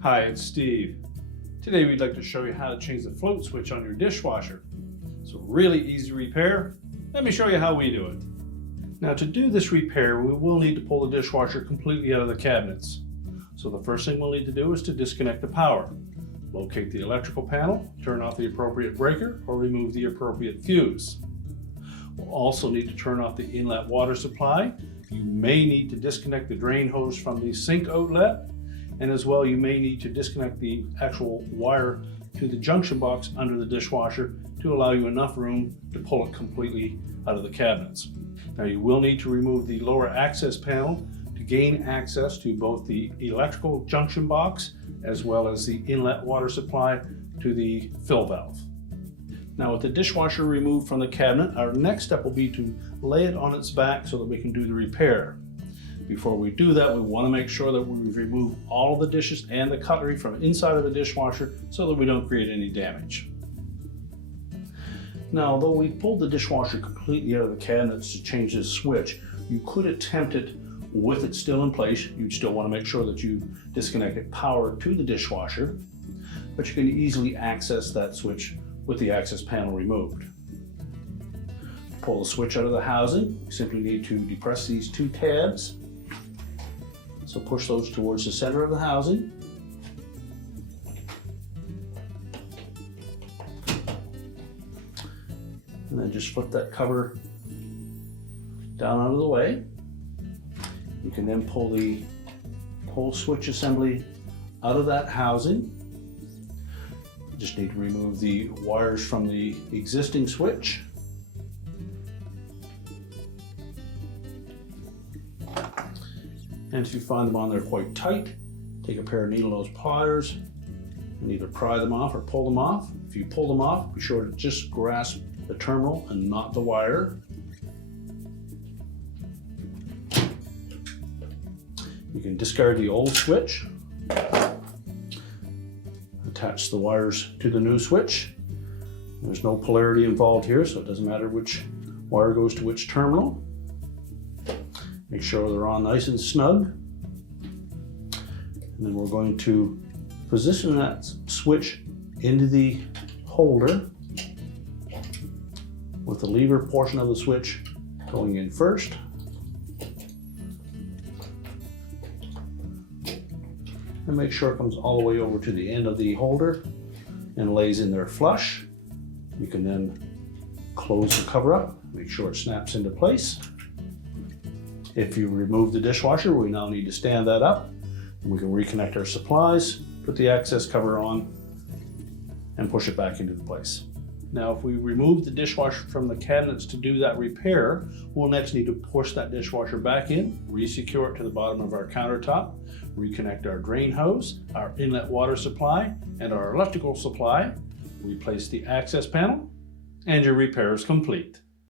Hi, it's Steve. Today we'd like to show you how to change the float switch on your dishwasher. It's a really easy repair. Let me show you how we do it. Now to do this repair, we will need to pull the dishwasher completely out of the cabinets. So the first thing we'll need to do is to disconnect the power. Locate the electrical panel, turn off the appropriate breaker, or remove the appropriate fuse. We'll also need to turn off the inlet water supply. You may need to disconnect the drain hose from the sink outlet. And as well, you may need to disconnect the actual wire to the junction box under the dishwasher to allow you enough room to pull it completely out of the cabinets. Now you will need to remove the lower access panel to gain access to both the electrical junction box as well as the inlet water supply to the fill valve. Now with the dishwasher removed from the cabinet, our next step will be to lay it on its back so that we can do the repair. Before we do that, we want to make sure that we remove all of the dishes and the cutlery from inside of the dishwasher so that we don't create any damage. Now, although we pulled the dishwasher completely out of the cabinets to change this switch, you could attempt it with it still in place. You'd still want to make sure that you disconnected power to the dishwasher, but you can easily access that switch with the access panel removed. To pull the switch out of the housing, you simply need to depress these two tabs. So push those towards the center of the housing. And then just flip that cover down out of the way. You can then pull the whole switch assembly out of that housing. You just need to remove the wires from the existing switch. And if you find them on there quite tight, take a pair of needle nose pliers and either pry them off or pull them off. If you pull them off, be sure to just grasp the terminal and not the wire. You can discard the old switch, attach the wires to the new switch. There's no polarity involved here, so it doesn't matter which wire goes to which terminal. Make sure they're on nice and snug. And then we're going to position that switch into the holder with the lever portion of the switch going in first. And make sure it comes all the way over to the end of the holder and lays in there flush. You can then close the cover up, make sure it snaps into place. If you remove the dishwasher, we now need to stand that up. And we can reconnect our supplies, put the access cover on, and push it back into place. Now, if we remove the dishwasher from the cabinets to do that repair, we'll next need to push that dishwasher back in, re-secure it to the bottom of our countertop, reconnect our drain hose, our inlet water supply, and our electrical supply, replace the access panel, and your repair is complete.